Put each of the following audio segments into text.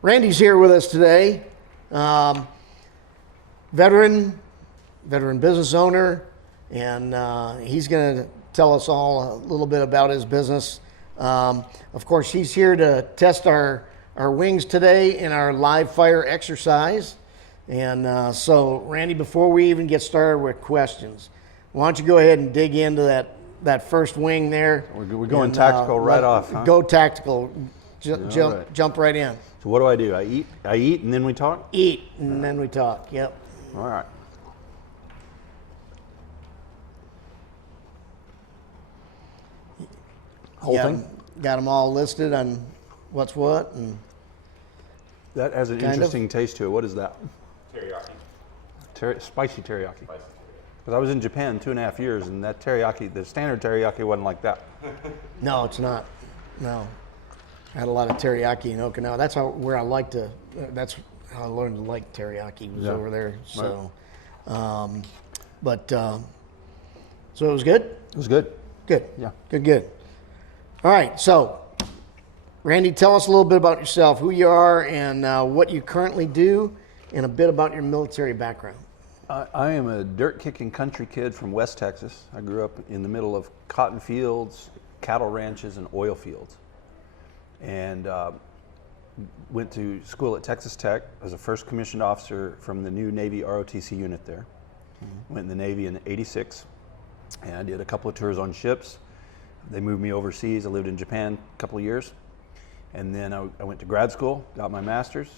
Randy's here with us today. Veteran business owner, and he's going to tell us all a little bit about his business. Of course, he's here to test our wings today in our live fire exercise. And so, Randy, before we even get started with questions, why don't you go ahead and dig into that first wing there? We're going tactical right off, huh? Go tactical. Jump right in. So what do? I eat and then we talk? Eat and then we talk, yep. All right. Whole thing? Got them all listed on what's what. And that has an interesting taste to it. What is that? Teriyaki. Spicy teriyaki. Because I was in Japan 2.5 years, and that teriyaki, the standard teriyaki wasn't like that. No, it's not. No. I had a lot of teriyaki in Okinawa. That's where I like to, that's how I learned to like teriyaki, was over there. So, right. So it was good? It was good. Good. Yeah. Good. All right, so Randy, tell us a little bit about yourself, who you are, and what you currently do, and a bit about your military background. I am a dirt-kicking country kid from West Texas. I grew up in the middle of cotton fields, cattle ranches, and oil fields. And went to school at Texas Tech as a first commissioned officer from the new Navy ROTC unit there. Went in the Navy in '86, and I did a couple of tours on ships. They moved me overseas. I lived in Japan a couple of years. And then I went to grad school, got my master's,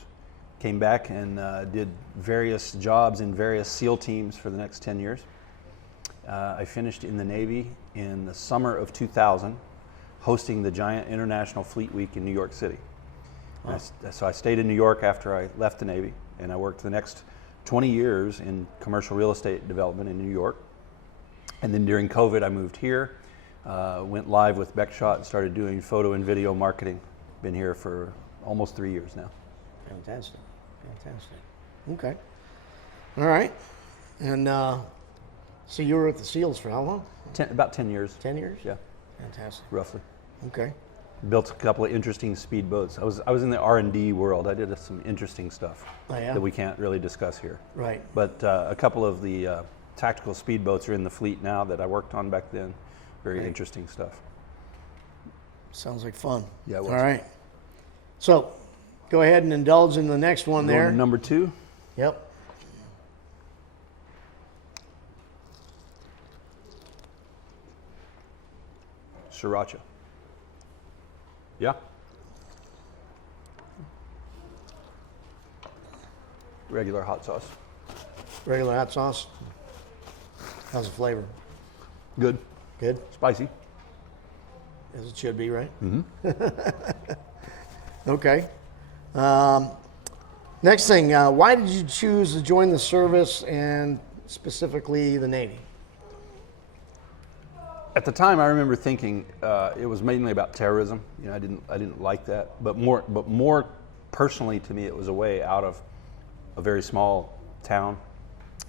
came back and did various jobs in various SEAL teams for the next 10 years. I finished in the Navy in the summer of 2000, hosting the giant International Fleet Week in New York City. Wow. So I stayed in New York after I left the Navy, and I worked the next 20 years in commercial real estate development in New York. And then during COVID, I moved here, went live with Beckshot and started doing photo and video marketing. Been here for almost 3 years now. Fantastic. Okay. All right. And so you were with the SEALs for how long? About 10 years. 10 years? Yeah. Fantastic. Roughly. Okay. Built a couple of interesting speedboats. I was in the R&D world. I did some interesting stuff that we can't really discuss here. Right. But a couple of the tactical speedboats are in the fleet now that I worked on back then. Very interesting stuff. Sounds like fun. Yeah, it was. All right. So go ahead and indulge in the next one there. Going to number 2. Yep. Sriracha. Yeah. Regular hot sauce. Regular hot sauce. How's the flavor? Good. Good? Spicy. As it should be, right? Mm-hmm. Okay. Next thing, why did you choose to join the service and specifically the Navy? At the time, I remember thinking it was mainly about terrorism. You know, I didn't like that, but more personally to me, it was a way out of a very small town,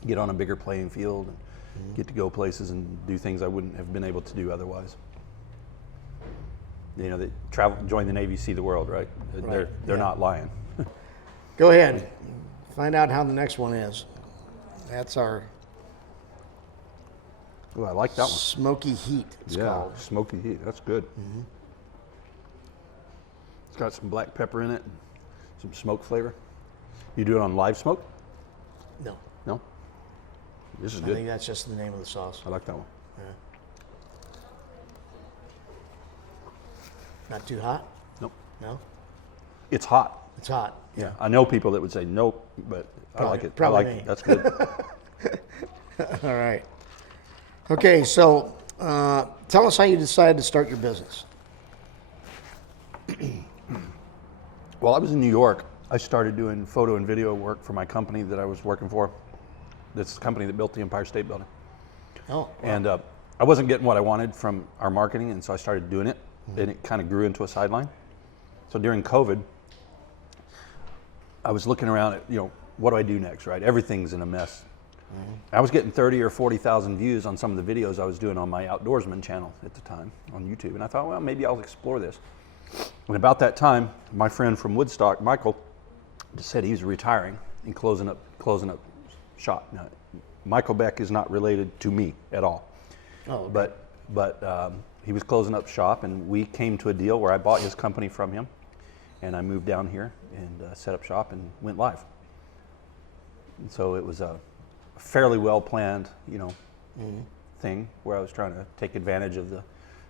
get on a bigger playing field, and get to go places and do things I wouldn't have been able to do otherwise. You know, join the Navy, see the world, right? They're not lying. Go ahead, find out how the next one is. That's our. Oh, I like that one. Smoky heat, it's called. Smoky heat. That's good. Mm-hmm. It's got some black pepper in it, some smoke flavor. You do it on live smoke? No. No? This is I good. I think that's just the name of the sauce. I like that one. Yeah. Not too hot? Nope. No? It's hot. It's hot. Yeah. I know people that would say nope, but I like it. Probably I like it. That's good. All right. Okay, so tell us how you decided to start your business. Well, I was in New York. I started doing photo and video work for my company that I was working for. This company that built the Empire State Building. Oh. Wow. And I wasn't getting what I wanted from our marketing, and so I started doing it, and it kind of grew into a sideline. So during COVID, I was looking around at, what do I do next, right? Everything's in a mess. I was getting 30 or 40,000 views on some of the videos I was doing on my Outdoorsman channel at the time on YouTube. And I thought, well, maybe I'll explore this. And about that time, my friend from Woodstock, Michael, said he was retiring and closing up shop. Now, Michael Beck is not related to me at all. Oh, okay. But he was closing up shop, and we came to a deal where I bought his company from him, and I moved down here and set up shop and went live. And so it was a fairly well planned, thing where I was trying to take advantage of the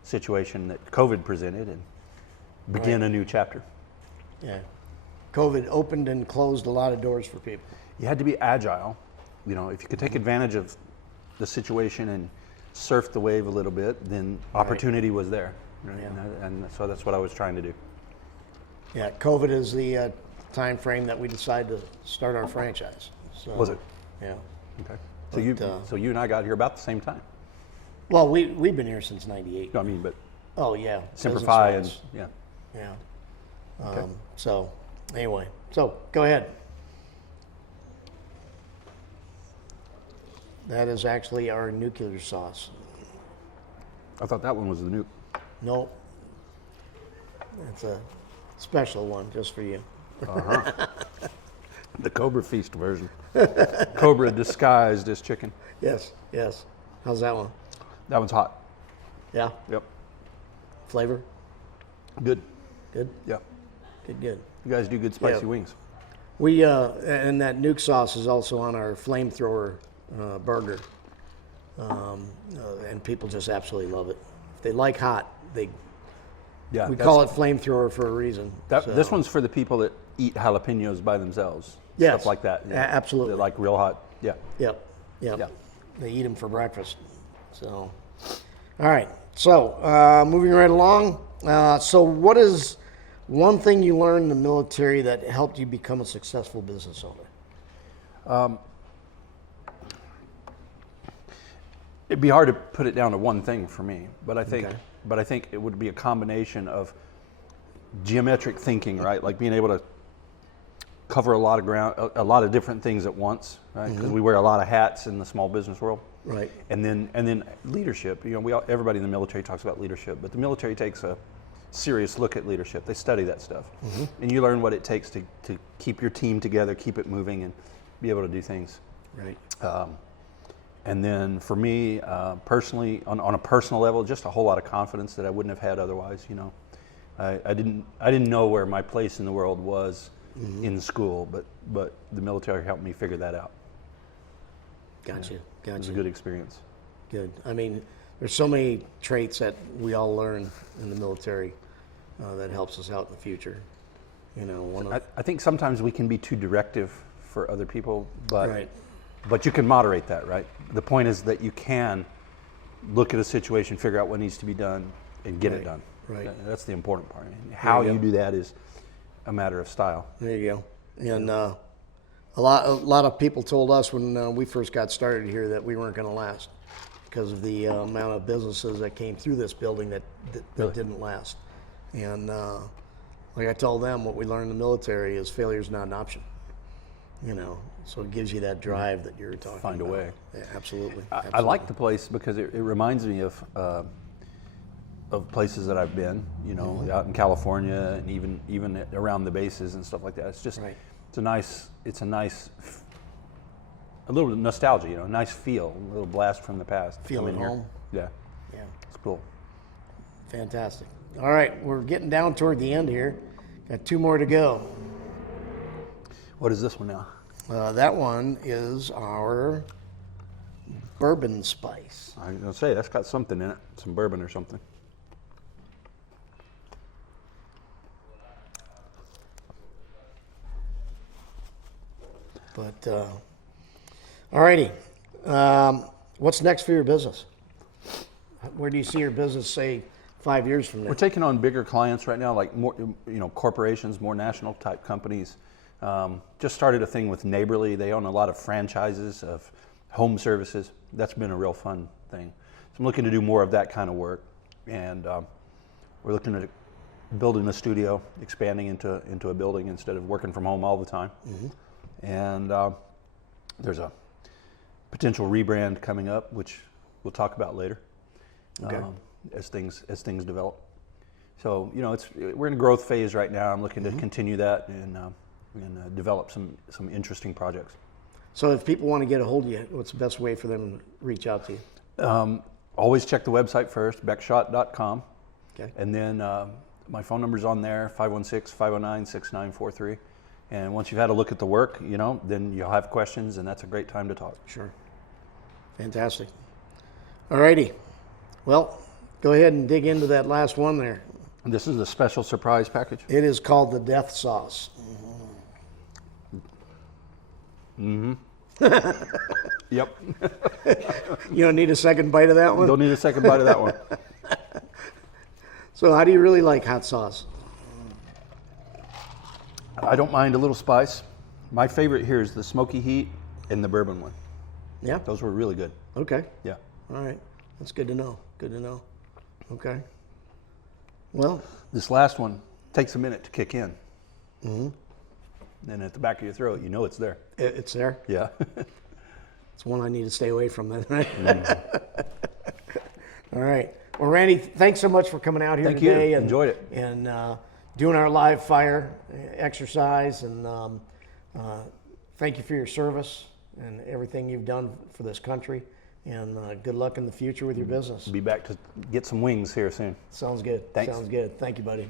situation that COVID presented and begin a new chapter. Yeah. COVID opened and closed a lot of doors for people. You had to be agile. If you could take advantage of the situation and surf the wave a little bit, then opportunity was there. Right? Yeah. And so that's what I was trying to do. Yeah, COVID is the time frame that we decided to start our franchise. So, Was it? Yeah. Okay. But, So you and I got here about the same time. Well, we've been here since '98. No, I mean, but Oh yeah. Simplify and business-wise. yeah. Yeah. Okay. So anyway, so go ahead. That is actually our nuclear sauce. I thought that one was the new. Nope. It's a special one just for you. The Cobra Feast version. Cobra disguised as chicken. Yes, yes. How's that one? That one's hot. Yeah? Yep. Flavor? Good. Good? Yeah. Good. You guys do good spicy Yeah. wings. We, and that nuke sauce is also on our flamethrower burger. And people just absolutely love it. If they like hot, Yeah. we call it flamethrower for a reason. So- This one's for the people that eat jalapenos by themselves. Yes. Stuff like that. Yeah. Absolutely. They like real hot. Yeah. Yep. Yeah. They eat them for breakfast. So, all right. So, moving right along. So, what is one thing you learned in the military that helped you become a successful business owner? It'd be hard to put it down to one thing for me, but I think, Okay. it would be a combination of geometric thinking, right? Like being able to cover a lot of ground, a lot of different things at once, right? Because we wear a lot of hats in the small business world. Right. And then leadership. Everybody in the military talks about leadership, but the military takes a serious look at leadership. They study that stuff, and you learn what it takes to keep your team together, keep it moving, and be able to do things. Right. And then for me, personally, on a personal level, just a whole lot of confidence that I wouldn't have had otherwise. I didn't know where my place in the world was in school, but the military helped me figure that out. Gotcha. It Gotcha. was a good experience. Good. I mean, there's so many traits that we all learn in the military that helps us out in the future. I think sometimes we can be too directive for other people, but Right. but you can moderate that, right? The point is that you can look at a situation, figure out what needs to be done, and get it done. Right. That's the important part. How you you go. do that is a matter of style. There you go. And a lot of people told us when we first got started here that we weren't going to last because of the amount of businesses that came through this building that Really? didn't last. And like I told them, what we learned in the military is failure is not an option. So it gives you that drive that you're talking Find a about. way. Yeah, absolutely. I like the place because it reminds me of places that I've been, out in California and even around the bases and stuff like that. It's just, Right. it's a nice, a little nostalgia, a nice feel, a little blast from the past. Feel Come at in here. home. Yeah, Yeah. it's cool. Fantastic. All right, we're getting down toward the end here. Got 2 more to go. What is this one now? That one is our bourbon spice. I was gonna say that's got something in it, some bourbon or something. But, all righty. What's next for your business? Where do you see your business, say, 5 years from now? We're taking on bigger clients right now, like more, corporations, more national type companies. Just started a thing with Neighborly. They own a lot of franchises of home services. That's been a real fun thing. So I'm looking to do more of that kind of work, and we're looking at building a studio, expanding into a building instead of working from home all the time. And there's a potential rebrand coming up, which we'll talk about later. Okay. As things develop. So we're in a growth phase right now. I'm looking to continue that and and develop some interesting projects. So if people want to get a hold of you, what's the best way for them to reach out to you? Always check the website first, beckshot.com. Okay. And then my phone number's on there, 516-509-6943. And once you've had a look at the work, then you'll have questions, and that's a great time to talk. Sure. Fantastic. All righty. Well, go ahead and dig into that last one there. This is a special surprise package. It is called the death sauce. Yep. You don't need a second bite of that one? Don't need a second bite of that one. So how do you really like hot sauce? I don't mind a little spice. My favorite here is the smoky heat and the bourbon one. Yeah? Those were really good. Okay. Yeah. All right. That's good to know. Good to know. Okay. Well, This last one takes a minute to kick in. Then at the back of your throat, it's there. it's there. Yeah. It's one I need to stay away from then, right? All right. Well, Randy, thanks so much for coming out here Thank you. today. Enjoyed it. And doing our live fire exercise. And thank you for your service and everything you've done for this country. And good luck in the future with your business. Be back to get some wings here soon. Sounds good. Thanks. Sounds good. Thank you, buddy.